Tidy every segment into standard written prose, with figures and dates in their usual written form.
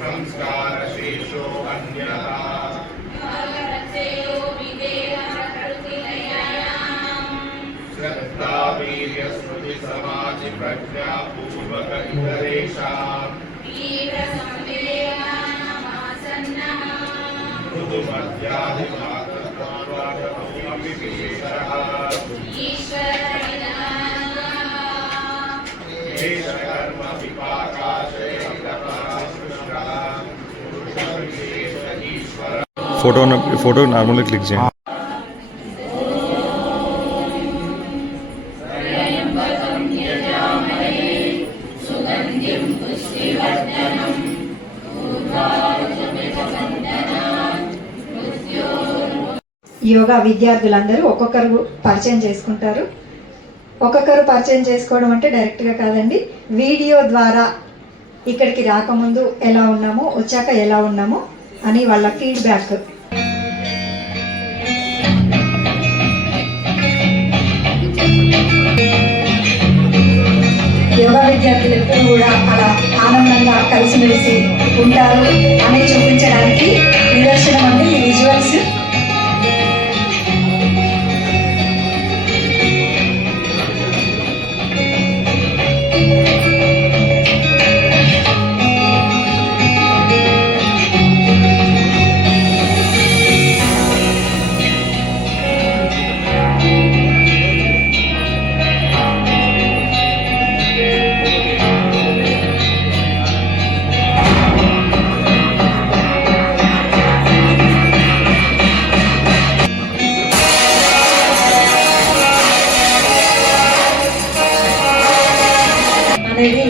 संस्कारशेषो अन्यः श्रद्धा वीर्य स्मृति समाधि प्रज्ञा पूर्वक इतरेषाम् ऋतुमध्यादि मातृत्वादि विशेषः कर्म विपाकाशय फोटो नॉर्मली क्लिक చేయండి. యోగా విద్యార్థులందరూ ఒక్కొక్కరు పరిచయం చేసుకుంటారు. ఒక్కొక్కరు పరిచయం చేసుకోవడం అంటే డైరెక్ట్గా కాదండి, వీడియో ద్వారా ఇక్కడికి రాకముందు ఎలా ఉన్నామో వచ్చాక ఎలా ఉన్నామో అని వాళ్ళ ఫీడ్బ్యాక్. యోగా విద్యార్థులు ఎప్పుడు కూడా అలా ఆనందంగా కలిసిమెలిసి ఉంటారు అని చూపించడానికి నిదర్శనం అండి ఈ విజువల్స్. అనేది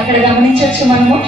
అక్కడ గమనించవచ్చు మనము.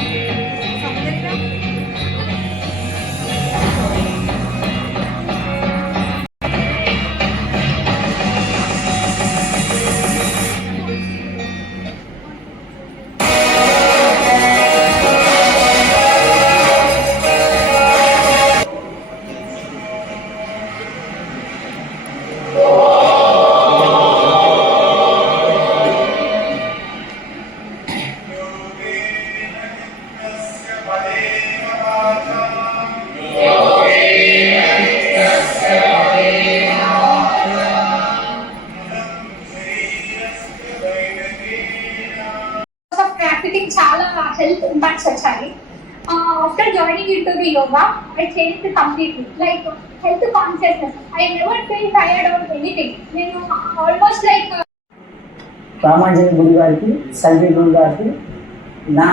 చాలా హెల్త్ ఇంపాక్ట్స్ వచ్చాయి. After joining in to the yoga I change completely, like health consciousness. I never feel tired about anything. నేను ఆల్మోస్ట్ లైక్ రామాంజలి గుడి గారికి, సంజయ్ గుడి గారికి, నా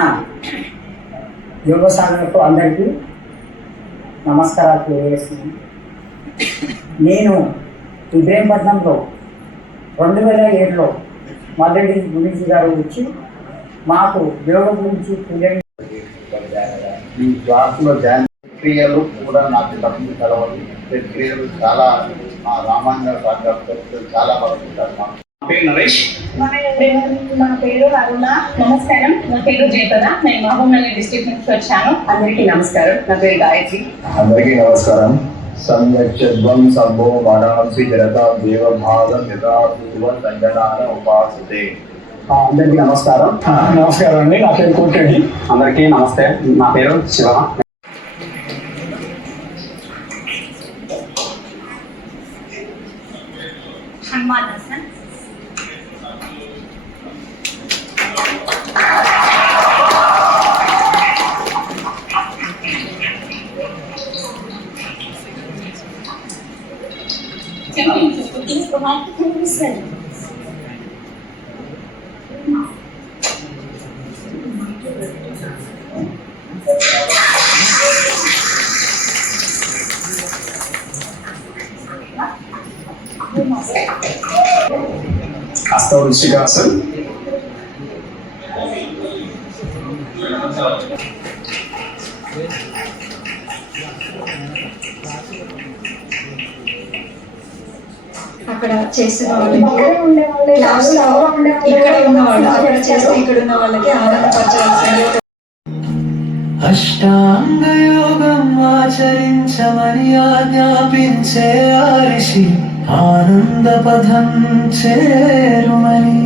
యోగ సాధనకు అందరికీ నమస్కారాలు తెలియజేస్తున్నాను. నేను ఇబ్రహీంపట్నంలో 2007లో మల్లెడ్డి గురించి గారు వచ్చి మాకు యోగం గురించి ఈ క్లాసులో జాయిన్ ప్రక్రియలు కూడా నాకు తప్పని తెలవాలి. ప్రక్రియలు చాలా రామాంజన సార్ చాలా బాగుంటారు. పేరు నరేష్. నా పేరు అరుణ. నమస్కారం, నా పేరు జయపద. నేను మహబూబ్నగర్ డిస్ట్రిక్ట్ నుంచి వచ్చాను. అందరికీ నమస్కారం, నా పేరు గాయత్రి. అందరికీ నమస్కారం. సంయచ్చద్వం సంభో మనాంసి జనతా దేవభాగం యథా పూర్వ సంజనాన ఉపాసతే. అందరికీ నమస్కారం. నమస్కారం అండి, నా పేరు కోటెడి. అందరికీ నమస్తే, నా పేరు శివ. హనుమాన్ హసన్. అస్తవ ఋషికాసన్. అక్కడ చేస్తున్న వాళ్ళకి క్లాస్ లో ఇక్కడ ఉన్న వాళ్ళు అక్కడ చేస్తే ఇక్కడ ఉన్న వాళ్ళకి ఆనందపరచాల్సింది. అష్టాంగ యోగం ఆచరించమని ఆజ్ఞాపించే ఆ ఋషి ఆనంద పదం చేరుమని.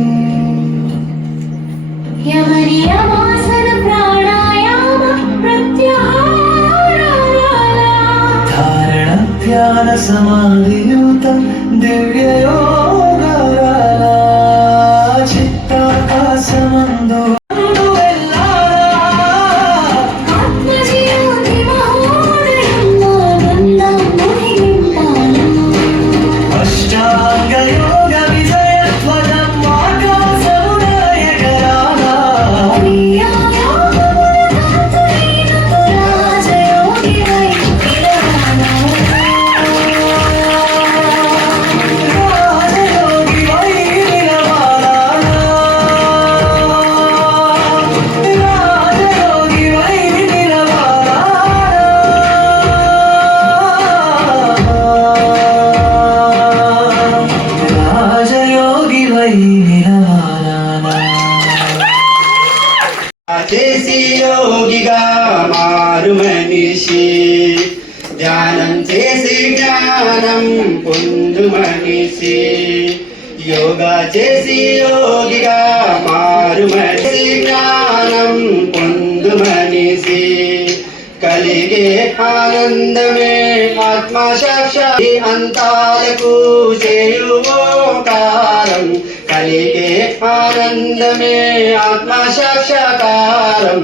యమని యమాసన ప్రాణాయామ ప్రత్యాహార ధారణ ధ్యాన సమాధియుతం దివ్య యోగాల చిత్తాకాశమందు చేసి యోగిగా మారు మనిషి, ధ్యానం చేసి జ్ఞానం పొందు మనిషి. యోగా చేసి యోగిగా మారు మనిషి, జ్ఞానం పొందు మనిషి. కలిగే ఆనందమే ఆత్మ సాక్షాత్కారం, అంతాలకు చేయు ఓంకారం. కలిగే ఆనందమే ఆత్మ సాక్షాత్కారం,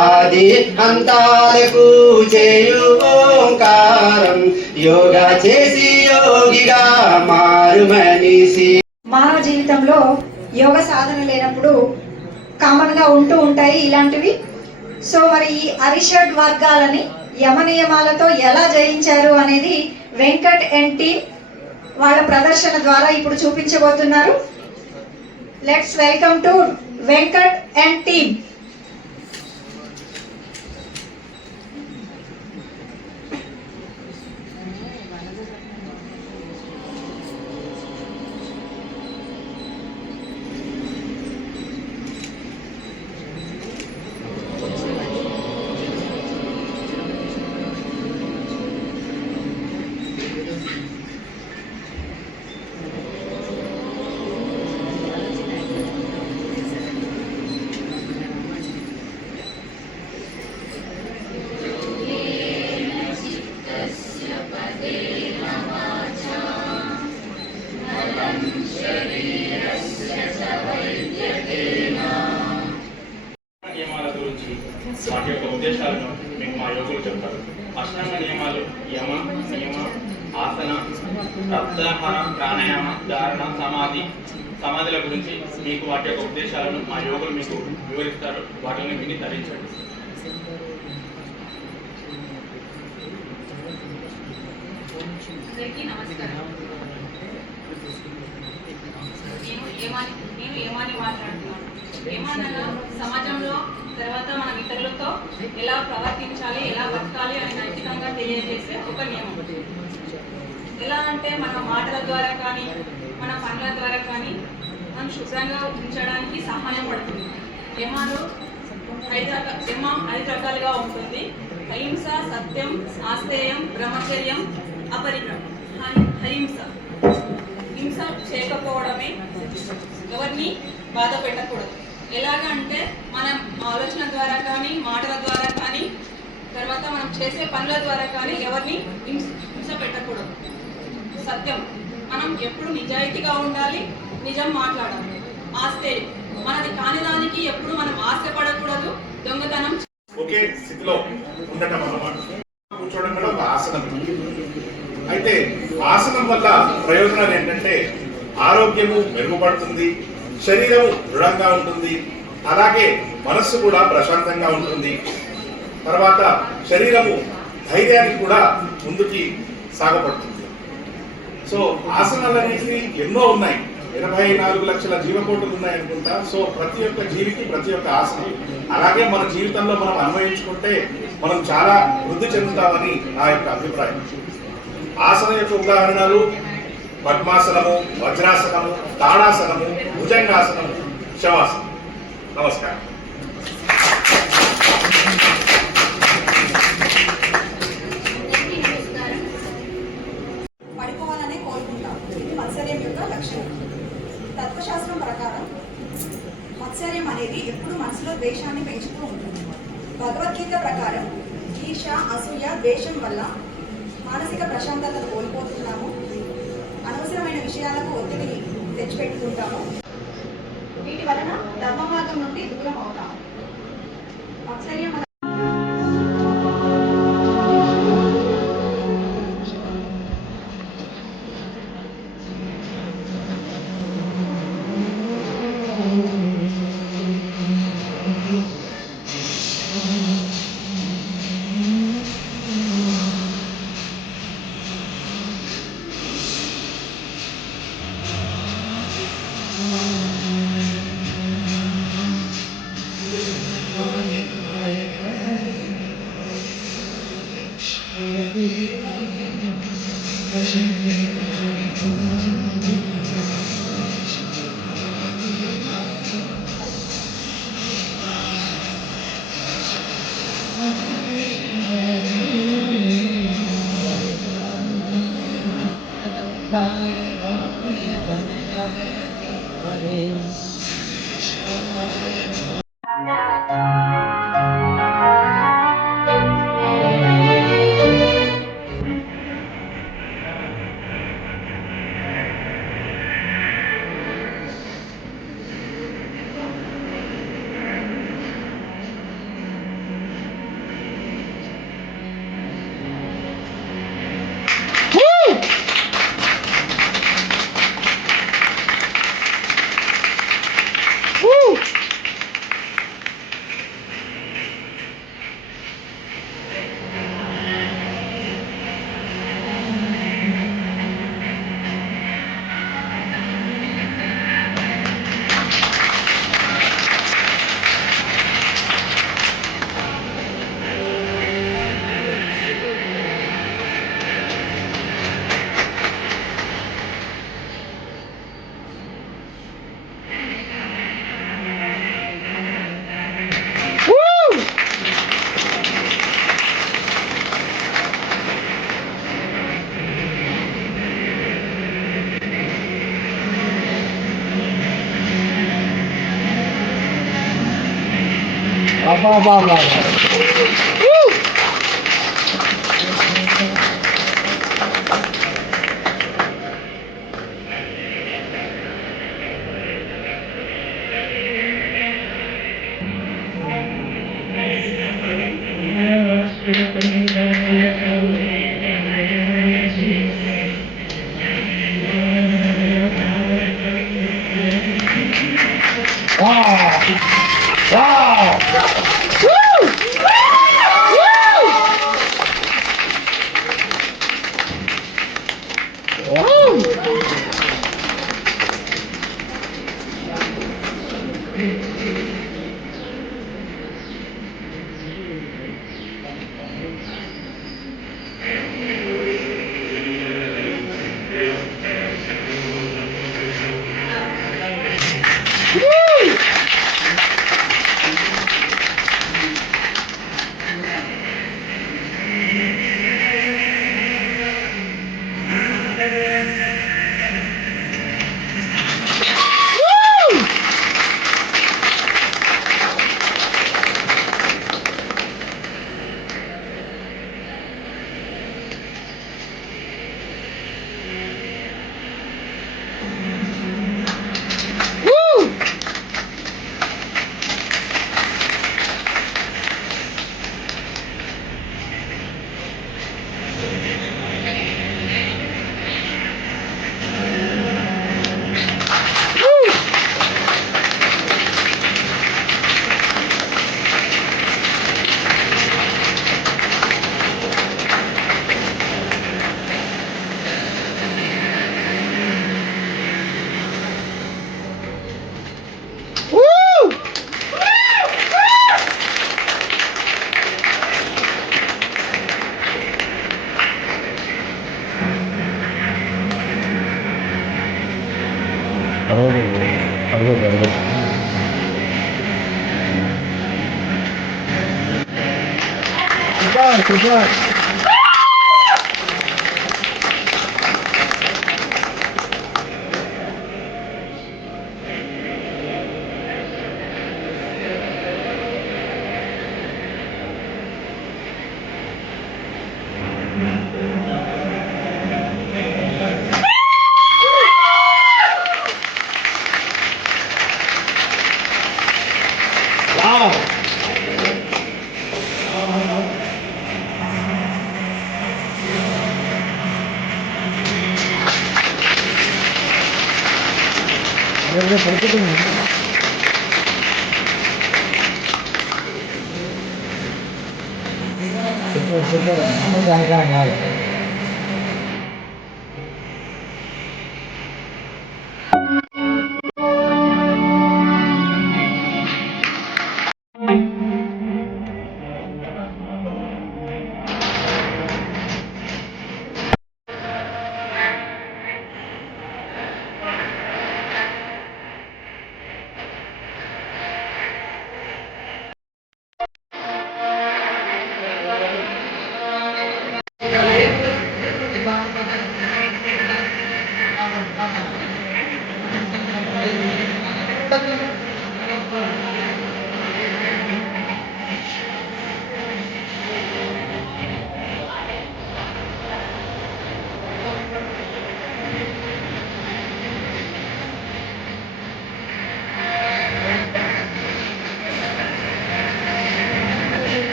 ఆది అంతాలకు చేయు ఓంకారం. యోగా చేసి యోగిగా మారు మనిషి. మానవ జీవితంలో యోగ సాధన లేనప్పుడు కామన్ గా ఉంటూ ఉంటాయి ఇలాంటివి. సో మరి ఈ అరిషడ్ వర్గాలని యమ నియమాలతో ఎలా జయించారు అనేది వెంకట్ అండ్ టీమ్ వాళ్ళ ప్రదర్శన ద్వారా ఇప్పుడు చూపించబోతున్నారు. Let's welcome to Venkat and team. వాటి యొక్క ఉద్దేశాలను మీకు మా యోగులు చెప్తారు. అష్టాంగ నియమాలు యమ, నియమ, ఆసన, ప్రత్యాహార, ప్రాణాయామ, ధారణ, సమాధిల గురించి మీకు వాటి యొక్క ఉద్దేశాలను మా యోగులు మీకు వివరిస్తారు. వాటిని విని ధరించండి. అందరికీ నమస్కారం. నేను ఏమాని మాట్లాడుతున్నాను. ఏమనగా సమాజంలో తర్వాత మన ఇతరులతో ఎలా ప్రవర్తించాలి, ఎలా బతకాలి అని నైతికంగా తెలియజేసే ఒక నియమం. ఎలా అంటే మన మాటల ద్వారా కానీ మన పనుల ద్వారా కానీ మనం శుభ్రంగా ఉంచడానికి సహాయపడుతుంది. యమాలు యమం 5 రకాలుగా ఉంటుంది. అహింస, సత్యం, ఆస్తేయం, బ్రహ్మచర్యం, అపరిగ్రహం. హింస చేయకపోవడమే, ఎవరిని బాధ పెట్టకూడదు. ఎలాగంటే మనం ఆలోచన ద్వారా కానీ, మాటల ద్వారా కానీ, తర్వాత మనం చేసే పనుల ద్వారా కానీ ఎవరిని హింస పెట్టకూడదు. సత్యం, మనం ఎప్పుడు నిజాయితీగా ఉండాలి, నిజం మాట్లాడాలి. ఆస్తేయం, మనది కాని దానికి ఎప్పుడు మనం ఆశపడకూడదు, దొంగతనం. ఒకే స్థితిలో ఉండటం అన్నమాట. కూర్చోవడం కూడా ఒక ఆసనం. అయితే ఆసనం వల్ల ప్రయోజనాలు ఏంటంటే ఆరోగ్యము మెరుగుపడుతుంది, శరీరము దృఢంగా ఉంటుంది, అలాగే మనస్సు కూడా ప్రశాంతంగా ఉంటుంది. తర్వాత శరీరము ధైర్యానికి కూడా ముందుకి సాగపడుతుంది. సో ఆసనాలు అనేవి ఎన్నో ఉన్నాయి. 84 లక్షల జీవకోటులు ఉన్నాయనుకుంటా. సో ప్రతి ఒక్క జీవికి ప్రతి ఒక్క ఆసనం. అలాగే మన జీవితంలో మనం అన్వయించుకుంటే మనం చాలా వృద్ధి చెందుతామని నా యొక్క అభిప్రాయం. ఆసనం యొక్క ఉదాహరణలు పద్మాసనము, వజ్రాసనము, తాడాసనము, భుజంగాసనము, శవాసనం. నమస్కారం. పడిపోవాలనే కోరుకుంటాం. ఇది మత్సర్యం యొక్క లక్షణం. తత్వశాస్త్రం ప్రకారం మత్సర్యం అనేది ఎప్పుడు మనసులో ద్వేషాన్ని పెంచుతూ ఉంటుంది. భగవద్గీత ప్రకారం ఈర్ష, అసూయ, ద్వేషం వల్ల మానసిక ప్రశాంతతను కోల్పోతున్నాము, అనవసరమైన విషయాలకు ఒత్తిడిని తెచ్చిపెట్టుకుంటాము. వీటి వలన ధర్మ మార్గం నుండి దూరం అవుతాము. మత్సర్యం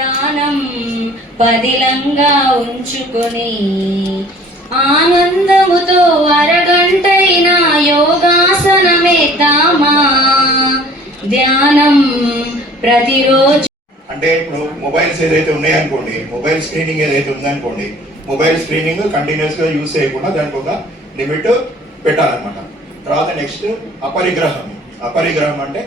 ప్రాణం పదిలంగా ఉంచుకొని ఆనందముతో అరగంటైనా యోగాసనమేద్దామా ధ్యానం ప్రతిరోజు. అంటే ఇప్పుడు మొబైల్స్ ఏదైతే ఉన్నాయనుకోండి, మొబైల్ స్క్రీనింగ్ ఏదైతే ఉందనుకోండి, మొబైల్ స్క్రీనింగ్ కంటిన్యూస్గా యూజ్ చేయకుండా దానికి ఒక లిమిట్ పెట్టాలన్నమాట. తర్వాత నెక్స్ట్ అపరిగ్రహం అంటే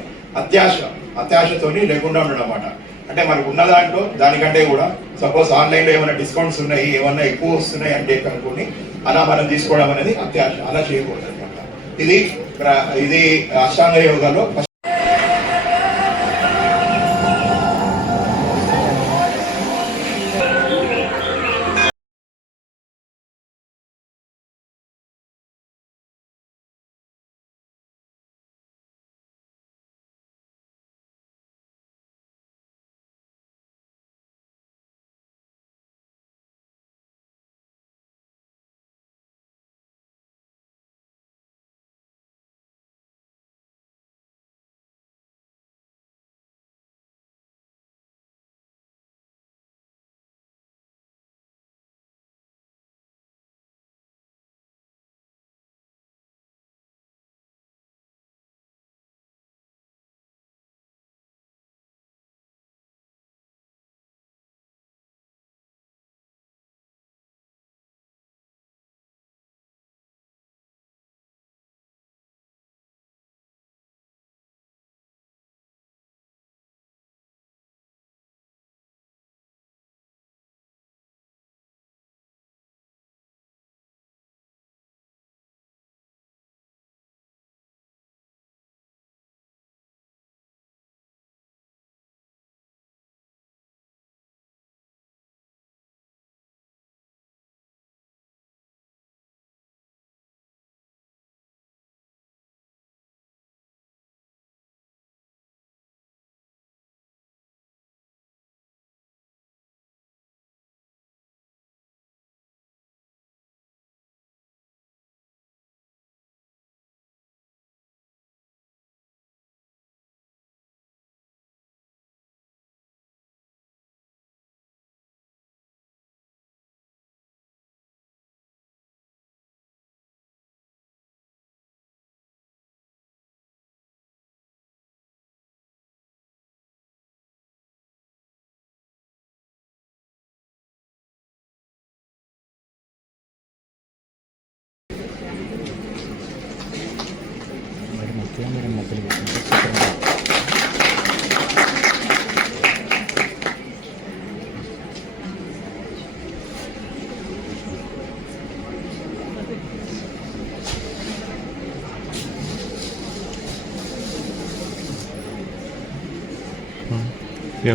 అత్యాశతోని లేకుండా ఉండడం అన్నమాట. అంటే మనకు ఉన్న దాంట్లో దానికంటే కూడా సపోజ్ ఆన్లైన్లో ఏమైనా డిస్కౌంట్స్ ఉన్నాయి, ఏమన్నా ఎక్కువ వస్తున్నాయి అంటే కనుక్కొని అలా మనం తీసుకోవడం అనేది అత్యాశ, అలా చేయకూడదు అనమాట. ఇది అష్టాంగ యోగాలో ఏం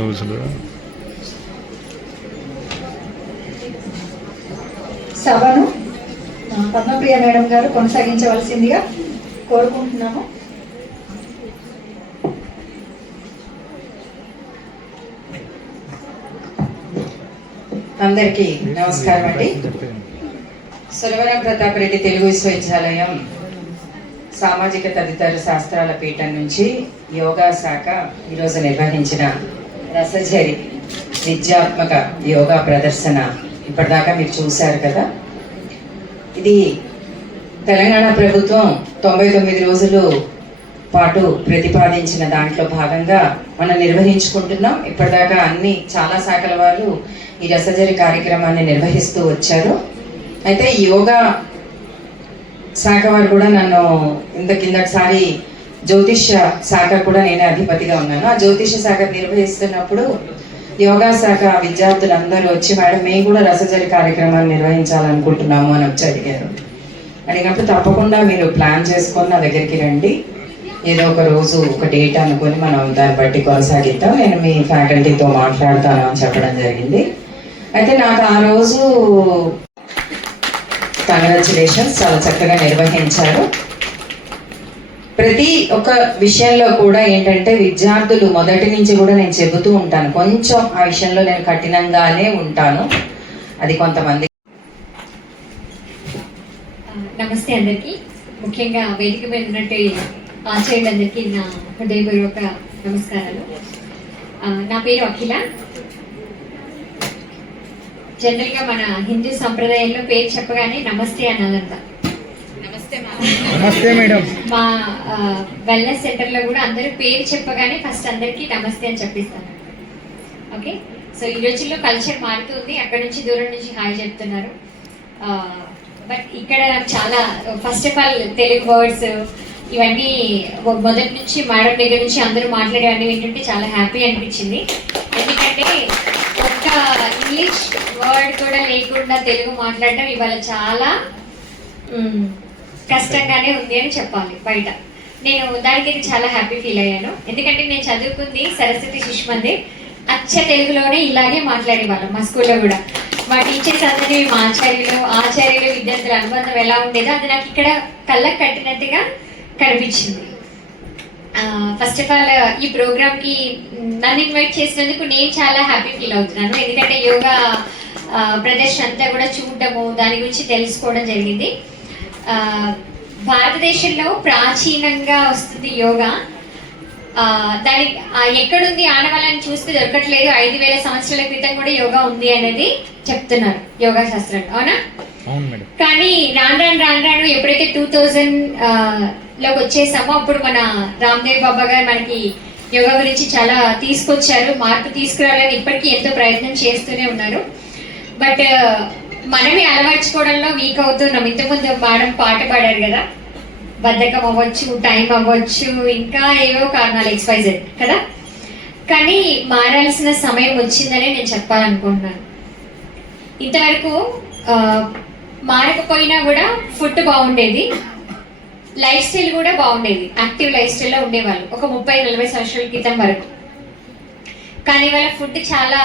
కూర్చుంటారా? సభను పద్మప్రియ మేడం గారు కొనసాగించవలసిందిగా కోరుకుంటున్నాము. అందరికీ నమస్కారం అండి. సురవరం ప్రతాప్ రెడ్డి తెలుగు విశ్వవిద్యాలయం సామాజిక తదితర శాస్త్రాల పీఠం నుంచి యోగా శాఖ ఈరోజు నిర్వహించిన రసఝరి విద్యాత్మక యోగా ప్రదర్శన ఇప్పటిదాకా మీరు చూశారు కదా. ఇది తెలంగాణ ప్రభుత్వం 99 రోజులు పాటు ప్రతిపాదించిన దాంట్లో భాగంగా మనం నిర్వహించుకుంటున్నాం. ఇప్పటిదాకా చాలా శాఖల వాళ్ళు ఈ రసఝరి కార్యక్రమాన్ని నిర్వహిస్తూ వచ్చారు. అయితే ఈ యోగా శాఖ వారు కూడా నన్ను కిందటిసారి జ్యోతిష్య శాఖ కూడా నేనే అధిపతిగా ఉన్నాను. ఆ జ్యోతిష్య శాఖ నిర్వహిస్తున్నప్పుడు యోగా శాఖ విద్యార్థులందరూ వచ్చి మేడం మేము కూడా రసఝరి కార్యక్రమాన్ని నిర్వహించాలనుకుంటున్నాము అని వచ్చి అడిగారు. అడిగినప్పుడు తప్పకుండా మీరు ప్లాన్ చేసుకొని నా దగ్గరికి రండి, ఏదో ఒక రోజు ఒక డేట్ అనుకొని మనం దాన్ని బట్టి కొనసాగిద్దాం, నేను మీ ఫ్యాకల్టీతో మాట్లాడతాను అని చెప్పడం జరిగింది. అయితే నాకు ఆ రోజు కంగ్రాచులేషన్స్, చాలా చక్కగా నిర్వహించారు. ప్రతి ఒక్క విషయంలో కూడా ఏంటంటే విద్యార్థులు మొదటి నుంచి కూడా నేను చెబుతూ ఉంటాను, కొంచెం ఆ విషయంలో నేను కఠినంగానే ఉంటాను. అది కొంతమంది. నమస్తే అందరికీ, ముఖ్యంగా వేదిక మీద ఉన్నట్టు ఆచార్యులందరికీ నా హృదయపూర్వక నమస్కారాలు. నా పేరు అఖిల. జనరల్గా మన హిందూ సంప్రదాయంలో పేరు చెప్పగానే నమస్తే అనాలంట. నమస్తే మేడం. మా వెల్నెస్ సెంటర్లో కూడా అందరూ పేరు చెప్పగానే ఫస్ట్ అందరికీ నమస్తే అని చెప్పిస్తాను. ఓకే, సో ఈ రోజుల్లో కల్చర్ మారుతుంది, అక్కడ నుంచి దూరం నుంచి హాయ్ చెప్తున్నారు. బట్ ఇక్కడ నాకు చాలా first of all Telugu words ఇవన్నీ మొదటి నుంచి మేడం దగ్గర నుంచి అందరూ మాట్లాడేవన్నీ వింటుంటే చాలా హ్యాపీ అనిపించింది. ఎందుకంటే ఒక్క ఇంగ్లీష్ వర్డ్ కూడా లేకుండా తెలుగు మాట్లాడటం ఇవాళ చాలా కష్టంగానే ఉంది అని చెప్పాలి బయట. నేను దానికి చాలా హ్యాపీ ఫీల్ అయ్యాను. ఎందుకంటే నేను చదువుకుంది సరస్వతి శిశు మందిర్, అచ్చ తెలుగులోనే ఇలాగే మాట్లాడేవాళ్ళం మా స్కూల్లో కూడా. మా టీచర్స్ అందరి మా ఆచార్యులు విద్యార్థుల అనుబంధం ఎలా ఉండేదో అది నాకు ఇక్కడ కళ్ళకు కట్టినట్టుగా కనిపించింది. ఫస్ట్ ఆఫ్ ఆల్ ఈ ప్రోగ్రామ్కి నన్ను ఇన్వైట్ చేసినందుకు నేను చాలా హ్యాపీ ఫీల్ అవుతున్నాను. ఎందుకంటే యోగా ప్రదర్శన అంతా కూడా చూడటము, దాని గురించి తెలుసుకోవడం జరిగింది. భారతదేశంలో ప్రాచీనంగా వస్తుంది యోగా. దాని ఎక్కడుంది ఆనవాళ్ళని చూస్తే దొరకట్లేదు. 5000 సంవత్సరాల క్రితం కూడా యోగా ఉంది అనేది చెప్తున్నారు యోగా శాస్త్రంలో, అవునా? కానీ రాను ఎప్పుడైతే 2000లోకి వచ్చేసామో అప్పుడు మన రామ్దేవ్ బాబా గారు మనకి యోగా గురించి చాలా తీసుకొచ్చారు. మార్పు తీసుకురావాలని ఇప్పటికీ ఎంతో ప్రయత్నం చేస్తూనే ఉన్నారు. బట్ మనమే అలవర్చుకోవడంలో వీక్ అవుతున్నాం. ఇంతకుముందు మేడం పాట పాడారు కదా, బద్ధకం అవ్వచ్చు, టైం అవ్వచ్చు, ఇంకా ఏవో కారణాలు XYZ కదా. కానీ మారాల్సిన సమయం వచ్చిందని నేను చెప్పాలనుకుంటున్నాను. ఇంతవరకు మారకపోయినా కూడా ఫుడ్ బాగుండేది, లైఫ్ స్టైల్ కూడా బాగుండేది, యాక్టివ్ లైఫ్ స్టైల్లో ఉండేవాళ్ళు ఒక 30-40 సంవత్సరాల క్రితం వరకు. కానీ వాళ్ళ ఫుడ్ చాలా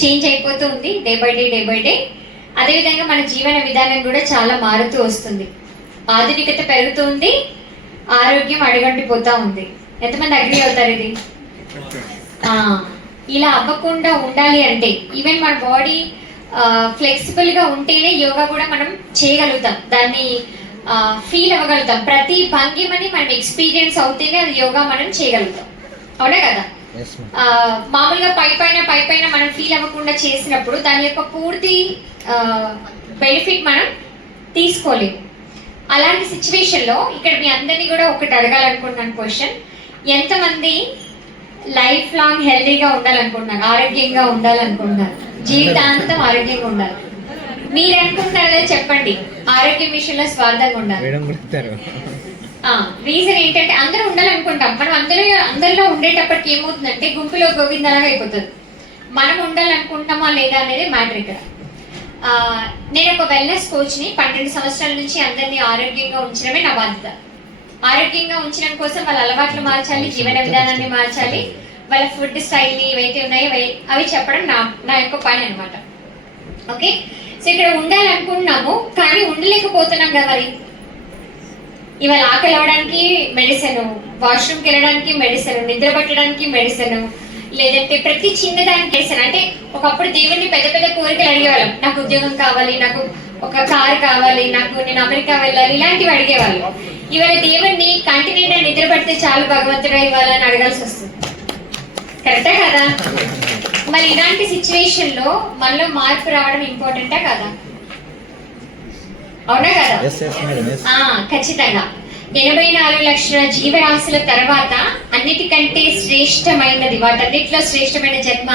చేంజ్ అయిపోతూ ఉంది డే బై డే. అదేవిధంగా మన జీవన విధానం కూడా చాలా మారుతూ వస్తుంది. ఆధునికత పెరుగుతుంది, ఆరోగ్యం అడుగంటిపోతూ ఉంది. ఎంతమంది అగ్రీ అవుతారు ఇది? ఇలా అవ్వకుండా ఉండాలి అంటే ఈవెన్ మన బాడీ ఫ్లెక్సిబుల్గా ఉంటేనే యోగా కూడా మనం చేయగలుగుతాం, దాన్ని ఫీల్ అవ్వగలుగుతాం. ప్రతి భంగిమని మనం ఎక్స్పీరియన్స్ అవుతేనే అది యోగా మనం చేయగలుగుతాం, అవునా కదా? మామూలుగా పైపైన మనం ఫీల్ అవ్వకుండా చేసినప్పుడు దాని యొక్క పూర్తి బెనిఫిట్ మనం తీసుకోలేము. అలాంటి సిచ్యువేషన్లో ఇక్కడ మీ అందరినీ కూడా ఒకటి అడగాలనుకుంటున్నాను క్వశ్చన్. ఎంతమంది లైఫ్ లాంగ్ హెల్తీగా ఉండాలనుకుంటున్నారు, ఆరోగ్యంగా ఉండాలనుకుంటున్నారు, జీవితాంతం ఆరోగ్యంగా ఉండాలి? మీరు అనుకుంటున్నారు కదా, చెప్పండి. ఆరోగ్యం విషయంలో స్వార్థంగా ఉండాలి. రీజన్ ఏంటంటే అందరూ ఉండాలనుకుంటాం. మనం అందరిలో ఉండేటప్పటికి ఏమవుతుందంటే గుంపులో గోవిందలాగా అయిపోతుంది. మనం ఉండాలనుకుంటామా లేదా అనేది మ్యాటర్ ఇక్కడ. నేను ఒక వెల్నెస్ కోచ్ని. 12 సంవత్సరాల నుంచి అందరినీ ఆరోగ్యంగా ఉంచడమే నా బాధ్యత. ఆరోగ్యంగా ఉంచడం కోసం వాళ్ళ అలవాట్లు మార్చాలి, జీవన విధానాన్ని మార్చాలి, వాళ్ళ ఫుడ్ స్టైల్ని ఏవైతే ఉన్నాయో అవి చెప్పడం నా యొక్క పని అనమాట. ఓకే, సో ఇక్కడ ఉండాలనుకుంటున్నాము కానీ ఉండలేకపోతున్నాం కదా. మరి ఇవాళ ఆకలి అవ్వడానికి మెడిసిన్, వాష్రూమ్కి వెళ్ళడానికి మెడిసిన్, నిద్ర పట్టడానికి మెడిసిన్, లేదంటే ప్రతి చిన్నదానికి మెడిసిన్. అంటే ఒకప్పుడు దేవుడిని పెద్ద పెద్ద కోరికలు అడిగేవాళ్ళం. నాకు ఉద్యోగం కావాలి, నాకు ఒక కారు కావాలి, నేను అమెరికా వెళ్ళాలి, ఇలాంటివి అడిగేవాళ్ళు. ఇవాళ దేవుడిని కంటి నిండా నిద్ర పడితే చాలు భగవంతుడా ఇవ్వాలని అడగాల్సి వస్తుంది. కరెక్టా కదా? మరి ఇలాంటి సిచ్యువేషన్ లో మనలో మార్పు రావడం ఇంపార్టెంటా కదా? అవునా కదా? ఖచ్చితంగా. 84 లక్షల జీవరాశుల తర్వాత అన్నిటికంటే శ్రేష్టమైనది, వాటన్నిటిలో శ్రేష్టమైన జన్మ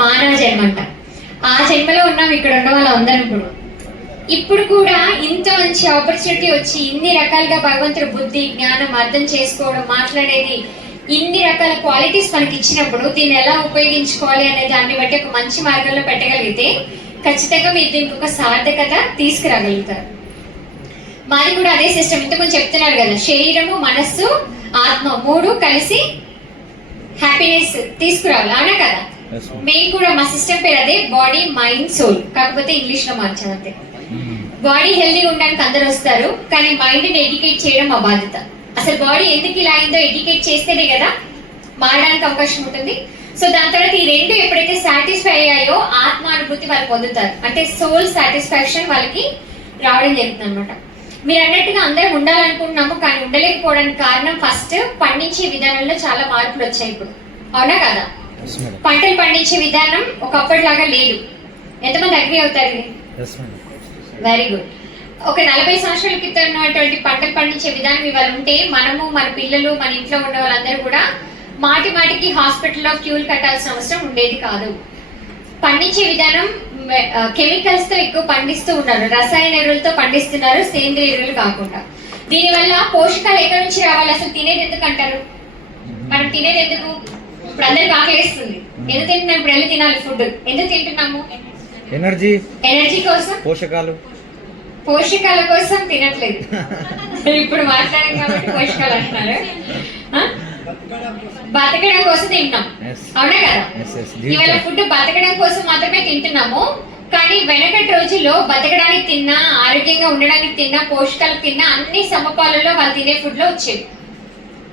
మానవ జన్మ అంట. ఆ జన్మలో ఉన్నాం ఇక్కడ ఉన్న వాళ్ళందరం. ఇప్పుడు కూడా ఇంత మంచి ఆపర్చునిటీ వచ్చి ఇన్ని రకాలుగా భగవంతుడు బుద్ధి, జ్ఞానం, అర్థం చేసుకోవడం, మాట్లాడేది, ఇన్ని రకాల క్వాలిటీస్ మనకి ఇచ్చినప్పుడు దీన్ని ఎలా ఉపయోగించుకోవాలి అనే దాన్ని బట్టి ఒక మంచి మార్గంలో పెట్టగలిగితే ఖచ్చితంగా మీరు దీనికి ఒక సార్థకత తీసుకురాగలుగుతారు. మాది కూడా అదే సిస్టమ్. ఇంతకుముందు చెప్తున్నారు కదా, శరీరము, మనస్సు, ఆత్మ 3 కలిసి హ్యాపీనెస్ తీసుకురావాలి. అవునా కదా? మేము కూడా మా సిస్టమ్ పేరు అదే, బాడీ, మైండ్, సోల్. కాకపోతే ఇంగ్లీష్ లో మార్చామంతే. బాడీ హెల్దీగా ఉండడానికి అందరు వస్తారు, కానీ మైండ్ని ఎడ్యుకేట్ చేయడం మా బాధ్యత. అసలు బాడీ ఎందుకు ఇలా అయిందో ఎడ్యుకేట్ చేస్తేనే కదా మారడానికి అవకాశం ఉంటుంది. సో దాని తర్వాత ఈ 2 ఎప్పుడైతే సాటిస్ఫై అయ్యాయో ఆత్మానుభూతి వాళ్ళు పొందుతారు. అంటే సోల్ సాటిస్ఫాక్షన్ వాళ్ళకి రావడం జరుగుతుంది అనమాట. మీరు అన్నట్టుగా అందరం ఉండాలనుకుంటున్నాము కానీ ఉండలేకపోవడానికి కారణం ఫస్ట్ పండించే విధానంలో చాలా మార్పులు వచ్చాయి ఇప్పుడు. అవునా కదా? పంటలు పండించే విధానం ఒకప్పటిలాగా లేదు. ఎంతమంది అగ్రి అవుతారు? Very good. ఒక 40 సంవత్సరాల క్రితం ఉన్నటువంటి పంటలు పండించే విధానం ఇవాళ ఉంటే మనము, మన పిల్లలు, మన ఇంట్లో ఉన్న వాళ్ళందరూ కూడా మాటికి హాస్పిటల్లో క్యూలు కట్టాల్సిన అవసరం ఉండేది కాదు. పండించే విధానం కెమికల్స్ తో ఎక్కువ పండిస్తూ ఉన్నారు, రసాయన ఎరువులతో పండిస్తున్నారు, సేంద్రియ ఎరువులు కాకుండా. దీనివల్ల పోషకాలు ఎక్కడి నుంచి రావాలి? అసలు తినేది ఎందుకు అంటారు? మనం తినేది ఎందుకు? ఇప్పుడు అందరికి ఆకలిస్తుంది. ఎందుకు తింటున్నాం? ఇప్పుడు వెళ్ళి తినాలి ఫుడ్. ఎందుకు తింటున్నాము? ఎనర్జీ కోసం, పోషకాల కోసం తినట్లేదు. ఇప్పుడు మాట్లాడాం కాబట్టి పోషకాలు అంటున్నారు. బతకడం కోసం తింటాం. అవునా కదా? ఇవాళ ఫుడ్ బతకడం కోసం మాత్రమే తింటున్నాము. కానీ వెనకటి రోజుల్లో బతకడానికి తిన్నా, ఆరోగ్యంగా ఉండడానికి తిన్నా, పోషకాలకు తిన్నా అన్ని సమపాలలో వాళ్ళు తినే ఫుడ్ లో వచ్చేవి.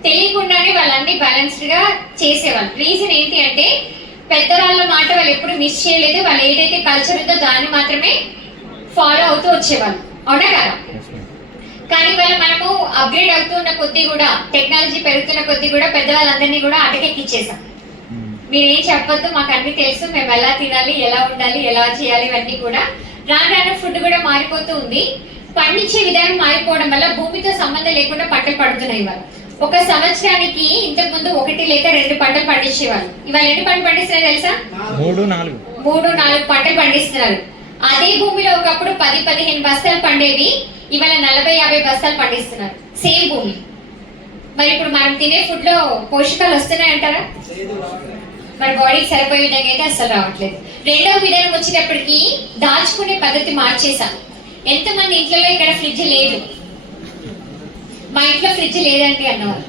తెలియకుండానే వాళ్ళు అన్ని బ్యాలెన్స్డ్ గా చేసేవాళ్ళు. రీజన్ ఏంటి అంటే పెద్దవాళ్ళ మాట వాళ్ళు ఎప్పుడు మిస్ చేయలేదు. వాళ్ళు ఏదైతే కల్చర్ ఉందో దాన్ని మాత్రమే ఫాలో అవుతూ వచ్చేవాళ్ళు. అవునా కదా? కానీ వాళ్ళు మనము అప్గ్రేడ్ అవుతున్న కొద్దీ కూడా, టెక్నాలజీ పెరుగుతున్న కొద్దీ కూడా పెద్దవాళ్ళందరినీ కూడా అటకెక్కిచ్చేసాం. మీరేం చెప్పొద్దు, మాకు అన్ని తెలుసు, మేము ఎలా తినాలి, ఎలా ఉండాలి, ఎలా చేయాలి, ఇవన్నీ కూడా. రాను ఫుడ్ కూడా మారిపోతూ ఉంది. పండించే విధానం మారిపోవడం వల్ల భూమితో సంబంధం లేకుండా పంటలు పడుతున్నాయి. ఇవాళ ఒక సంవత్సరానికి ఇంతకు ముందు 1 లేక 2 పంటలు పండించేవాళ్ళు. ఇవాళ ఎన్ని పంటలు పండిస్తున్నారు తెలుసా? 3-4 పంటలు పండిస్తున్నారు. అదే భూమిలో ఒకప్పుడు 10-15 బస్తాలు పండేవి, ఇవాళ 40-50 బస్తాలు పండిస్తున్నారు. సేమ్ భూమి. మరి ఇప్పుడు మనం తినే ఫుడ్ లో పోషకాలు వస్తున్నాయంటారా? మన బాడీకి సరిపోయే విధంగా అయితే అసలు రావట్లేదు. రెండవ విధానం వచ్చేటప్పటికి దాచుకునే పద్ధతి మార్చేసాం. ఎంతమంది ఇంట్లో ఇక్కడ ఫ్రిడ్జ్ లేదు? మా ఇంట్లో ఫ్రిడ్జ్ లేదండి అన్నవాళ్ళు,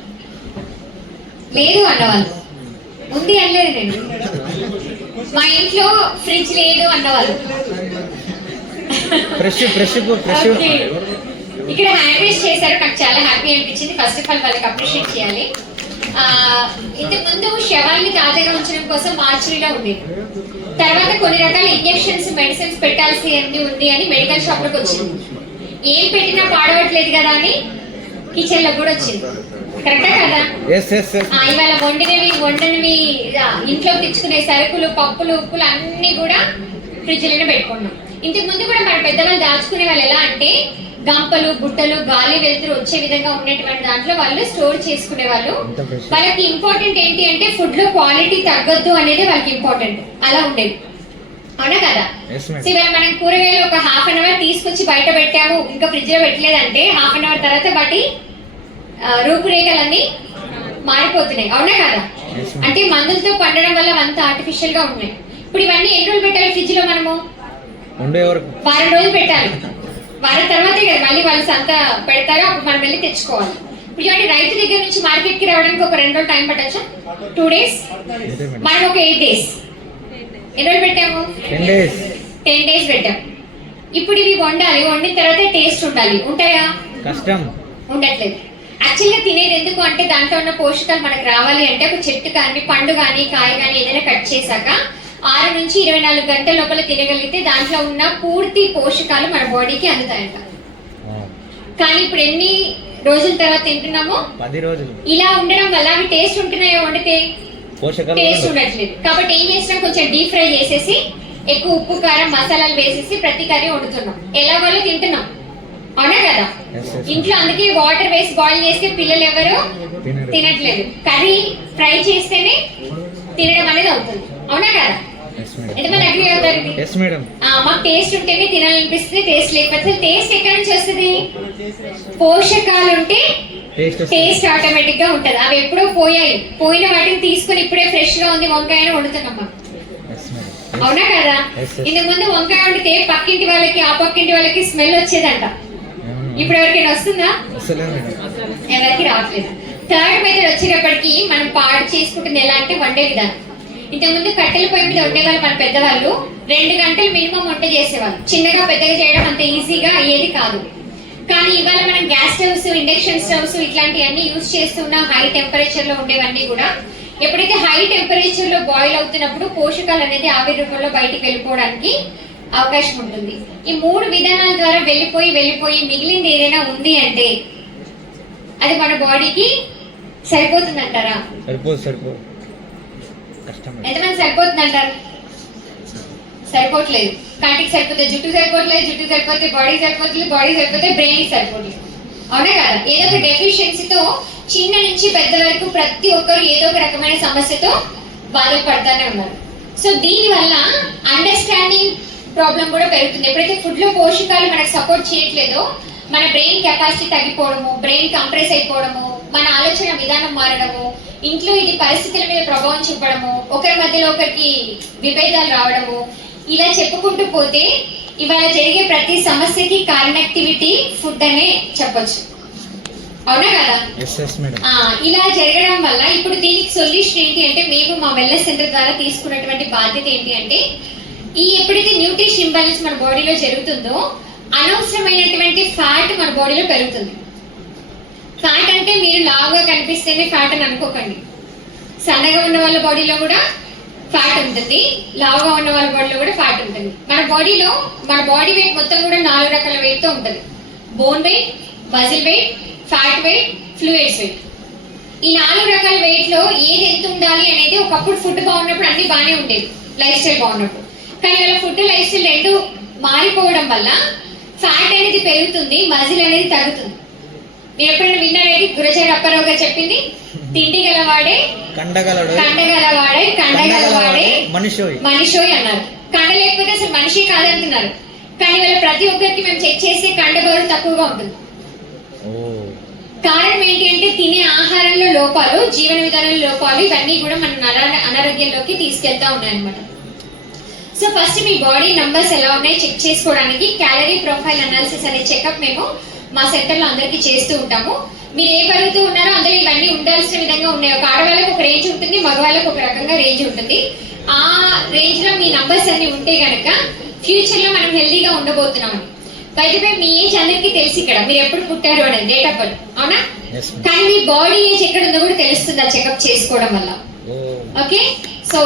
లేదు అన్నవాళ్ళు, ఉంది అనలేదు నేను. మా ఇంట్లో ఫ్రిడ్జ్ లేదు అన్నవాళ్ళు. ఇక్కడ హ్యాండ్ రైజ్ చేశారు, నాకు చాలా హ్యాపీ అనిపించింది. ఫస్ట్ ఆఫ్ ఆల్ వాళ్ళకి అప్రిషియేట్ చేయాలి. ఇంతకు ముందు శవాన్ని తాజాగా ఉంచడం కోసం మార్చురీలో ఉండేది. తర్వాత కొన్ని రకాల ఇంజెక్షన్స్, మెడిసిన్స్ పెట్టాల్సి ఉంది అని మెడికల్ షాప్ లోకి వచ్చింది. ఏం పెట్టినా పాడవట్లేదు కదా అని కిచెన్ లో కూడా వచ్చింది. కరెక్టా కదా? ఇవాళ వండనివి ఇంట్లో తెచ్చుకునే సరుకులు, పప్పులు, ఉప్పులు అన్ని కూడా ఫ్రిడ్జ్ లోనే పెట్టుకున్నాం. ఇంతకు ముందు కూడా మన పెద్దవాళ్ళు దాచుకునే వాళ్ళు ఎలా అంటే గంపలు, బుట్టలు, గాలి వెలుతురు వచ్చే విధంగా ఉన్నటువంటి దాంట్లో వాళ్ళు స్టోర్ చేసుకునే వాళ్ళు. వాళ్ళకి ఇంపార్టెంట్ ఏంటి అంటే ఫుడ్ లో క్వాలిటీ తగ్గొద్దు అనేది వాళ్ళకి ఇంపార్టెంట్. అలా ఉండేది. అవునా కదా? సో ఇవాళ మనం కూరగాయలు ఒక 1/2 అవర్ తీసుకొచ్చి బయట పెట్టాము, ఇంకా ఫ్రిడ్జ్ లో పెట్టలేదంటే 1/2 అవర్ తర్వాత వాటి రూపురేఖలన్నీ మారిపోతున్నాయి, అవునా కదా? అంటే మందులతో పండడం వల్ల అంత ఆర్టిఫిషియల్ గా ఉన్నాయి. ఇప్పుడు ఇవన్నీ ఎన్ని రోజులు పెట్టాలి ఫ్రిడ్జ్ లో? మనము వారం రోజులు పెట్టాలి. వారం తర్వాతే కదా మళ్ళీ వాళ్ళు సంత పెడతారో అప్పుడు మనం వెళ్ళి తెచ్చుకోవాలి. ఇప్పుడు ఇవన్నీ రైతు దగ్గర నుంచి మార్కెట్ కి రావడానికి ఒక 2 రోజులు టైం పట్టచ్చా? 2 days, మనం ఒక 8 days. ఎన్ని రోజులు పెట్టాము? 10 days పెట్టాము. ఇప్పుడు ఇవి వండాలి, వండిన తర్వాత టేస్ట్ ఉండాలి. ఉంటాయా? కష్టం. ఉండట్లేదు. యాక్చువల్గా తినేది ఎందుకు అంటే దాంట్లో ఉన్న పోషకాలు మనకు రావాలి అంటే ఒక చెట్టు కానీ పండు కానీ కాయ కానీ ఏదైనా కట్ చేశాక 6 నుంచి 24 గంటల లోపల తినగలిగితే దాంట్లో ఉన్న పూర్తి పోషకాలు మన బాడీకి అందుతాయంట. కానీ ఇప్పుడు ఎన్ని రోజుల తర్వాత తింటున్నామో? 10 రోజులు. ఇలా ఉండడం వల్ల అవి టేస్ట్ ఉంటున్నాయో? వండితే టేస్ట్ ఉండట్లేదు. కాబట్టి ఏం చేసినా కొంచెం డీప్ ఫ్రై చేసేసి ఎక్కువ ఉప్పు కారం మసాలాలు వేసేసి ప్రతి కర్రీ వండుతున్నాం. ఎలాగోలో తింటున్నాం, అవునా కదా? ఇంట్లో అందుకే వాటర్ వేసి బాయిల్ చేస్తే పిల్లలు ఎవరు తినట్లేదు. కర్రీ ఫ్రై చేస్తేనే తినడం అనేది అవుతుంది, అవునా కదా? ఎంతమంది అగ్రీ అవుతారు? మాకు టేస్ట్ ఉంటేనే తినాలనిపిస్తుంది, టేస్ట్ లేకపోతే టేస్ట్ ఎక్కడి నుంచి వస్తుంది? పోషకాలు ఉంటే టేస్ట్ ఆటోమేటిక్ గా ఉంటది. అవి ఎప్పుడో పోయిన వాటిని తీసుకుని ఇప్పుడే ఫ్రెష్ గా ఉంది వంకాయ వండుతున్నాం, అవునా కదా? ఇంతకు ముందు వంకాయ వండితే పక్కింటి వాళ్ళకి ఆ పక్కింటి వాళ్ళకి స్మెల్ వచ్చేదంట. ఇప్పుడు ఎవరికైనా వస్తుందా? ఎవరికి రావట్లేదు. థర్డ్ మెథడ్ వచ్చేటప్పటికి మనం పాడు చేసుకుంటుంది ఎలా అంటే వండే విధానం. ఇంతకుముందు కట్టెల పొయ్యి మీద వండేవాళ్ళు మన పెద్దవాళ్ళు 2 గంటలు మినిమం వంట చేసేవాళ్ళు. చిన్నగా పెద్దగా చేయడం అంత ఈజీగా అయ్యేది కాదు. కానీ ఇవాళ మనం గ్యాస్ స్టవ్స్, ఇండక్షన్ స్టవ్స్ ఇట్లాంటివన్నీ యూజ్ చేస్తున్న హై టెంపరేచర్ లో ఉండేవన్నీ కూడా ఎప్పుడైతే హై టెంపరేచర్ లో బాయిల్ అవుతున్నప్పుడు పోషకాలు అనేది ఆవిరి రూపంలో బయటికి వెళ్ళిపోవడానికి అవకాశం ఉంటుంది. ఈ 3 విధానాల ద్వారా వెళ్ళిపోయి మిగిలింది ఏదైనా ఉంది అంటే అది మన బాడీకి సరిపోతుంది అంటారా? ఎంతమంది సరిపోతుంది అంటారు? సరిపోవట్లేదు. కంటికి సరిపోతే జుట్టు సరిపోవట్లేదు, జుట్టు సరిపోతే బాడీ సరిపోతుంది, బాడీ సరిపోతే బ్రెయిన్ సరిపోవట్లేదు, అవునా కదా? ఏదో ఒక డెఫిషియన్సీతో చిన్న నుంచి పెద్ద వరకు ప్రతి ఒక్కరు ఏదో ఒక రకమైన సమస్యతో బాధలు పడతానే ఉన్నారు. సో దీని వల్ల అండర్స్టాండింగ్ ప్రాబ్లం కూడా పెరుగుతుంది. ఎప్పుడైతే ఫుడ్ లో పోషకాలు మనకు సపోర్ట్ చేయట్లేదో మన బ్రెయిన్ కెపాసిటీ తగ్గిపోవడము, బ్రెయిన్ కంప్రెస్ అయిపోవడము, మన ఆలోచన విధానం మారడము, ఇంట్లో ఇది పరిస్థితుల మీద ప్రభావం చూపడము, ఒకరి మధ్యలో ఒకరికి విభేదాలు రావడము, ఇలా చెప్పుకుంటూ పోతే ఇవాళ జరిగే ప్రతి సమస్యకి కారణాక్టివిటీ ఫుడ్ అనే చెప్పొచ్చు, అవునా కదా? ఇలా జరగడం వల్ల ఇప్పుడు దీనికి సొల్యూషన్ ఏంటి అంటే మేము మా వెల్నెస్ సెంటర్ ద్వారా తీసుకున్నటువంటి బాధ్యత ఏంటి అంటే ఈ ఎప్పుడైతే న్యూట్రిషన్ ఇంబాలెన్స్ మన బాడీలో జరుగుతుందో అనవసరమైనటువంటి ఫ్యాట్ మన బాడీలో పెరుగుతుంది. ఫ్యాట్ అంటే మీరు లావుగా కనిపిస్తేనే ఫ్యాట్ అని అనుకోకండి. సన్నగా ఉన్న వాళ్ళ బాడీలో కూడా ఫ్యాట్ ఉంటుంది, లావుగా ఉన్న వాళ్ళ బాడీలో కూడా ఫ్యాట్ ఉంటుంది. మన బాడీలో మన బాడీ వెయిట్ మొత్తం కూడా 4 రకాల వెయిట్ తో ఉంటుంది. Bone weight, muscle weight, fat weight, fluids weight. ఈ 4 రకాల వెయిట్ లో ఏది ఎంత ఉండాలి అనేది ఒకప్పుడు ఫుడ్ బాగున్నప్పుడు అన్ని బాగానే ఉండేది, లైఫ్ స్టైల్ బాగున్నప్పుడు. కానీ వాళ్ళ ఫుడ్ లైఫ్ స్టైల్ 2 మారిపోవడం వల్ల ఫ్యాట్ అనేది పెరుగుతుంది, మజిల్ అనేది తగ్గుతుంది. మీరు ఎప్పుడైనా విన్నారేది గురజాడ అప్పారావు గారు చెప్పింది? తిండి గలవాడే కండగలవాడే మనిషోయ్ అన్నారు. కండ లేకపోతే అసలు మనిషి కాదంటున్నారు. కానీ వాళ్ళ ప్రతి ఒక్కరికి మేము చెక్ చేస్తే కండ బరువు తక్కువగా ఉంటుంది. కారణం ఏంటి అంటే తినే ఆహారంలో లోపాలు, జీవన విధానంలో లోపాలు, ఇవన్నీ కూడా మన అనారోగ్యంలోకి తీసుకెళ్తా ఉన్నాయన్నమాట. సో ఫస్ట్ మీ బాడీ నంబర్స్ ఎలా ఉన్నాయి చెక్ చేసుకోవడానికి క్యాలరీ ప్రొఫైల్ అనాలిసిస్ అనే చెకప్ మేము మా సెంటర్ లో అందరికీ చేస్తూ ఉంటాము. మీరు ఏ బరువుతో ఉన్నారో అందులో ఇవన్నీ ఉండాల్సిన విధంగా ఉన్నాయి. ఒక ఆడవాళ్ళకి ఒక రేంజ్ ఉంటుంది, మగవాళ్ళకి ఒక రకంగా రేంజ్ ఉంటుంది. ఆ రేంజ్ లో మీ నంబర్స్ అన్ని ఉంటే గనక ఫ్యూచర్ లో మనం హెల్దీగా ఉండబోతున్నాం. బయటపై మీ ఏజ్ అందరికీ తెలిసి ఇక్కడ మీరు ఎప్పుడు పుట్టారు అనేది డేట్ ఆఫ్ బర్త్, అవునా? కానీ మీ బాడీ ఏజ్ ఎక్కడ ఉందో కూడా తెలుస్తుంది ఆ చెకప్ చేసుకోవడం వల్ల. ఓకే, సో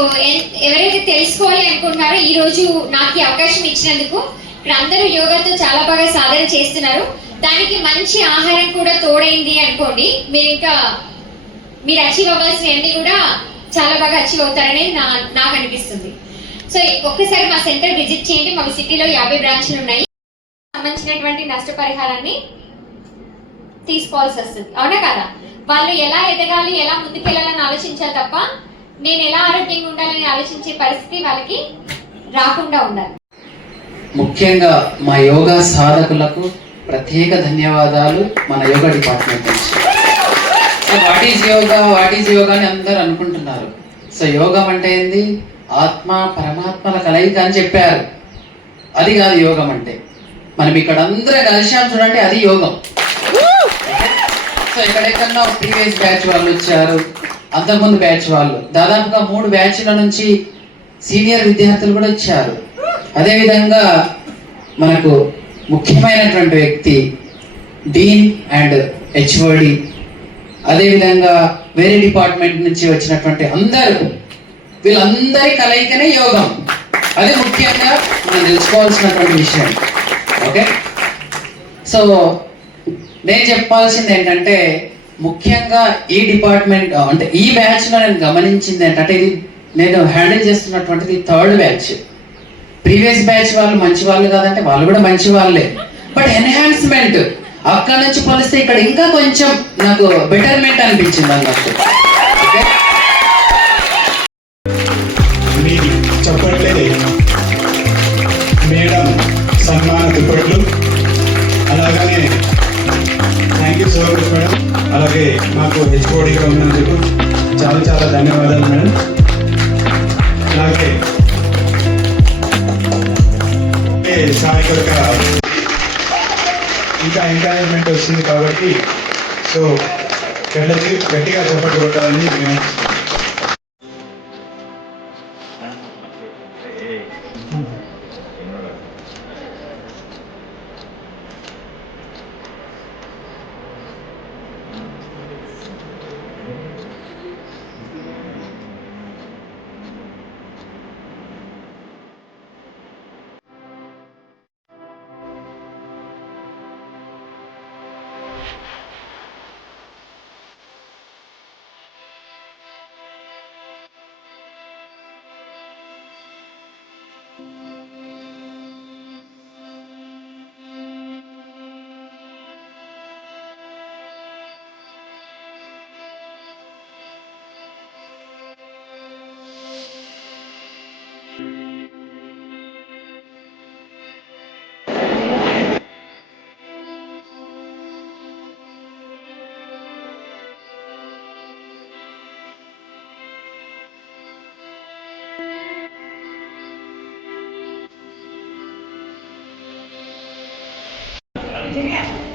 ఎవరైతే తెలుసుకోవాలి అనుకుంటున్నారో ఈ రోజు నాకు ఈ అవకాశం ఇచ్చినందుకు, ఇక్కడ అందరూ యోగాతో చాలా బాగా సాధన చేస్తున్నారు, దానికి మంచి ఆహారం కూడా తోడైంది అనుకోండి, మీరు అచీవ్ అవ్వాల్సినవన్నీ కూడా చాలా బాగా అచీవ్ అవుతారని నాకు అనిపిస్తుంది. సో ఒక్కసారి మా సెంటర్ విజిట్ చేయండి. మా సిటీలో 50 బ్రాంచ్లు ఉన్నాయి. సంబంధించినటువంటి నష్టపరిహారాన్ని తీసుకోవాల్సి వస్తుంది, అవునా కదా? వాళ్ళు ఎలా ఎదగాలి, ఎలా ముందుకెళ్ళాలని ఆలోచించాలి తప్ప నేను ఎలా ఆరోగ్యంగా ఉండాలని ఆలోచించే పరిస్థితి వాళ్ళకి రాకుండా ఉండాలి. ముఖ్యంగా మా యోగా సాధకులకు ప్రత్యేక ధన్యవాదాలు మన యోగా డిపార్ట్మెంట్ నుంచి. వాట్ ఈజ్ యోగా అని అందరూ అనుకుంటున్నారు. సో యోగం అంటే ఏంది? ఆత్మ పరమాత్మల కలయిక అని చెప్పారు. అది కాదు యోగం అంటే. మనం ఇక్కడ అందరూ కలిసాం చూడండి, అది యోగం. సో ఎక్కడెక్కడో ప్రీవియస్ బ్యాచ్ వాళ్ళు వచ్చారు, అంతకుముందు బ్యాచ్ వాళ్ళు, దాదాపుగా 3 బ్యాచ్ల నుంచి సీనియర్ విద్యార్థులు కూడా వచ్చారు. అదేవిధంగా మనకు ముఖ్యమైనటువంటి వ్యక్తి డీన్ అండ్ హెచ్ఓడి, అదేవిధంగా వేరే డిపార్ట్మెంట్ నుంచి వచ్చినటువంటి అందరూ, వీళ్ళందరి కలయికనే యోగం. అది ముఖ్యంగా మనం తెలుసుకోవాల్సినటువంటి విషయం. ఓకే, సో నేను చెప్పాల్సింది ఏంటంటే, ముఖ్యంగా ఈ డిపార్ట్మెంట్ అంటే ఈ బ్యాచ్లో నేను గమనించింది ఏంటంటే, ఇది నేను హ్యాండిల్ చేస్తున్నటువంటిది 3rd బ్యాచ్. ప్రీవియస్ బ్యాచ్ వాళ్ళు మంచి వాళ్ళు కాదంటే వాళ్ళు కూడా మంచి వాళ్ళే, బట్ ఎన్హాన్స్మెంట్ అక్కడ నుంచి పోలిస్తే ఇక్కడ ఇంకా కొంచెం నాకు బెటర్మెంట్ అనిపించింది అన్నట్టు. ఓకే, మీరు చెప్పట్లేదు మేడం సన్మాన దుప్పట్లు. అలాగనే thank you so much madam. అలాగే మాకు హెచ్ఓడిగా ఉన్నందుకు చాలా చాలా ధన్యవాదాలు మేడం. అలాగే సాయంత్రం ఇంకా ఎంకరేజ్మెంట్ వచ్చింది కాబట్టి సో గట్టిగా చెప్పట్టు కొట్టాలని నేను Yeah.